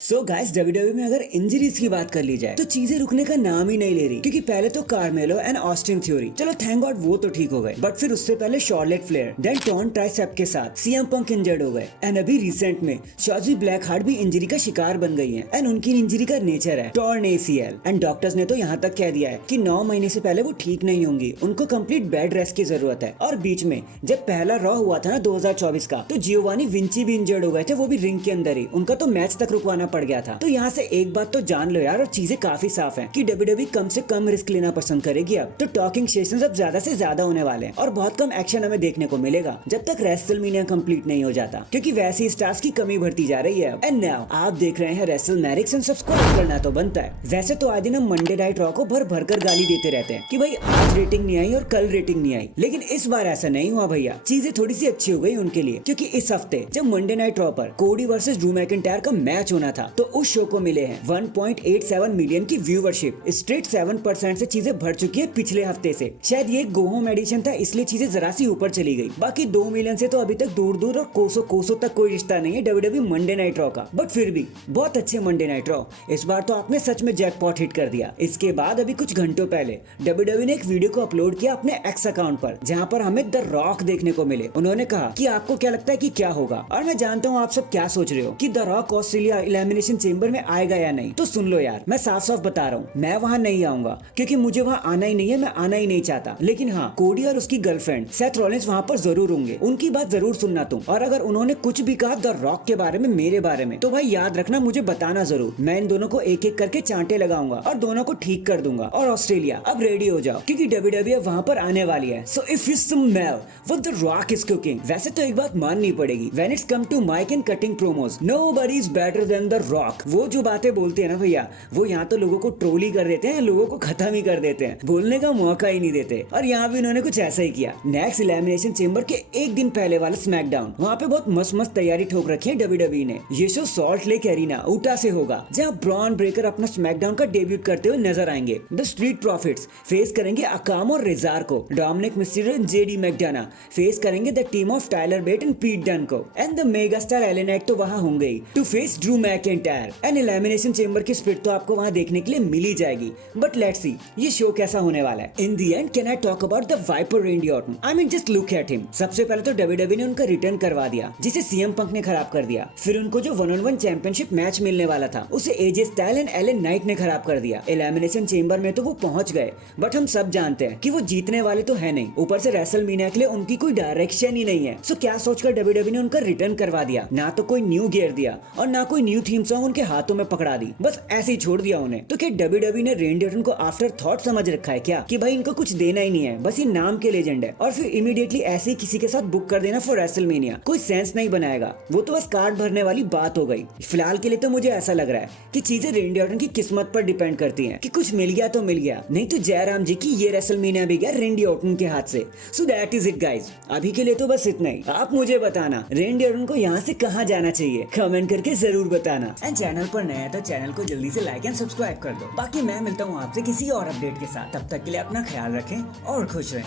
So guys WWE में अगर injuries की बात कर ली जाए तो चीजें रुकने का नाम ही नहीं ले रही, क्योंकि पहले तो कार्मेलो एंड ऑस्टिन थ्योरी, चलो थैंक गॉड वो तो ठीक हो गए, बट फिर उससे पहले शॉर्लेट फ्लेयर, देन टॉन ट्राइसेप के साथ सीएम पंक इंजर्ड हो गए, एंड अभी रिसेंट में शॉजी ब्लैक हार्ट भी इंजरी का शिकार बन गई है। एंड उनकी इंजरी का नेचर है टॉर्न ACL, एंड डॉक्टर्स ने तो यहाँ तक कह दिया है कि 9 महीने से पहले वो ठीक नहीं होंगी, उनको कंप्लीट बेड रेस्ट की जरूरत है। और बीच में जब पहला रॉ हुआ था ना 2024 का, तो जियोवानी विंची भी इंजर्ड हो गए थे, वो भी रिंग के अंदर ही, उनका तो मैच तक रुकवाना पड़ गया था। तो यहाँ से एक बात तो जान लो यार, और चीजें काफी साफ हैं कि WWE कम से कम रिस्क लेना पसंद करेगी। अब तो टॉकिंग सेशंस अब ज्यादा से ज्यादा होने वाले हैं और बहुत कम एक्शन हमें देखने को मिलेगा जब तक रेसलमेनिया कंप्लीट नहीं हो जाता, क्योंकि वैसे स्टार्स की कमी बढ़ती जा रही है। एंड नाउ आप देख रहे हैं रेसलमैनिक्स, एंड सब्सक्राइब करना तो बनता है। वैसे तो आज दिन हम मंडे नाइट रॉ को भर भर कर गाली देते रहते हैं कि भाई आज रेटिंग नहीं आई और कल रेटिंग नहीं आई, लेकिन इस बार ऐसा नहीं हुआ भैया, चीजें थोड़ी सी अच्छी हो गई उनके लिए, क्योंकि इस हफ्ते जब मंडे नाइट रॉ पर कोडी वर्सेस ड्रू मैकिंटायर का मैच होना था, तो उस शो को मिले हैं 1.87 मिलियन की व्यूवरशिप। स्ट्रेट 7% से चीजें बढ़ चुकी है पिछले हफ्ते से। शायद ये गो होम एडिशन था, इसलिए चीजें जरा सी ऊपर चली गई। बाकी 2 मिलियन से तो अभी तक दूर दूर और कोसों कोसों तक कोई रिश्ता नहीं है WWE मंडे नाइट रॉ का, बट फिर भी बहुत अच्छे मंडे नाइट रॉ। इस बार तो आपने सच में जैकपॉट हिट कर दिया। इसके बाद अभी कुछ घंटों पहले WWE ने एक वीडियो को अपलोड किया अपने एक्स अकाउंट पर, जहां पर हमें द रॉक देखने को मिले। उन्होंने कहा कि आपको क्या लगता है कि क्या होगा, और मैं जानता हूँ आप सब क्या सोच रहे हो कि the rock Australia elimination chamber में आएगा या नहीं। तो सुन लो यार, मैं साफ साफ बता रहा हूँ, मैं वहाँ नहीं आऊंगा, क्योंकि मुझे वहाँ आना ही नहीं है, मैं आना ही नहीं चाहता। लेकिन हाँ, कोडी और उसकी गर्लफ्रेंड सेथ रॉलिंस वहाँ पर जरूर होंगे, उनकी बात जरूर सुनना तुम। और अगर उन्होंने कुछ भी कहा द रॉक के बारे में, मेरे बारे में, तो भाई याद रखना, मुझे बताना जरूर। मैं इन दोनों को एक एक करके चांटे लगाऊंगा और दोनों को ठीक कर दूंगा। और ऑस्ट्रेलिया अब रेडी हो जाओ, क्योंकि WWE वहाँ पर आने वाली है। So if you smell what the Rock is cooking, वैसे तो एक बात माननी पड़ेगी, when it's come to mic and cutting promos, nobody is better than the Rock. वो जो बातें बोलते हैं ना भैया, वो यहाँ तो लोगों को ट्रोल ही कर देते हैं, लोगों को खत्म ही कर देते हैं, बोलने का मौका ही नहीं देते। और यहाँ भी उन्होंने कुछ ऐसा ही किया। नेक्स्ट एलिमिनेशन चेंबर के एक दिन पहले वाला स्मैकडाउन, वहाँ पे बहुत मस्त मस्त तैयारी ठोक रखी है WWE ने। ये शो सॉल्ट लेक एरिना उटा से होगा, जहाँ ब्रॉन ब्रेकर अपना स्मैकडाउन का डेब्यूट करते हुए नजर आएंगे। द स्ट्रीट प्रॉफिट्स फेस करेंगे अकाम और रेजार को। Dominik Mysterio and JD McDonagh face करेंगे the team of Tyler Bate and Pete Dunne को। And the mega star LA Knight तो वहाँ होंगे ही to face Drew McIntyre. And Elimination Chamber की स्पिरिट तो आपको वहाँ देखने के लिए मिल ही जाएगी। बट लेट्स सी ये शो कैसा होने वाला है। In the end can I talk about the Viper Randy Orton? I mean just look at him. सबसे पहले तो WWE ने उनका रिटर्न करवा दिया, जिसे CM पंक ने खराब कर दिया। फिर उनको जो 1-on-1 चैंपियनशिप मैच मिलने वाला था, उसे AJ style and LA night ने खराब कर दिया। एलिमिनेशन चेंबर में तो वो पहुंच गए, बट हम सब जानते हैं कि वो जीतने वाले तो है नहीं। ऊपर से रेसलमेनिया के लिए उनकी कोई डायरेक्शन ही नहीं है। सो क्या सोचकर WWE ने उनका रिटर्न करवा दिया? ना तो कोई न्यू गियर दिया और ना कोई न्यू थीम सॉन्ग उनके हाथों में पकड़ा दी, बस ऐसे ही छोड़ दिया उन्हें। तो क्या WWE ने रेंडी ऑर्टन को आफ्टर थॉट समझ रखा है क्या, कि भाई इनको कुछ देना ही नहीं है, बस ये नाम के लेजेंड है, और फिर इमीडिएटली ऐसे ही किसी के साथ बुक कर देना फॉर रेसलमेनिया? कोई सेंस नहीं बनाएगा, वो तो बस कार्ड भरने वाली बात हो गई। फिलहाल के लिए तो मुझे ऐसा लग रहा है कि चीजें रेंडी ऑर्टन की किस्मत पर डिपेंड करती हैं, कि कुछ मिल गया तो मिल गया, नहीं तो जयराम जी की ये रेसलमेनिया भी गया रेंडी ऑर्टन के हाथ से। So that is it guys, अभी के लिए तो बस इतना ही। आप मुझे बताना रेंडी ऑर्टन को यहाँ से कहाँ जाना चाहिए, कमेंट करके जरूर बताना। एंड चैनल पर नया है तो चैनल को जल्दी से लाइक एंड सब्सक्राइब कर दो। बाकी मैं मिलता हूँ आपसे किसी और अपडेट के साथ, तब तक के लिए अपना ख्याल रखें और खुश रहें।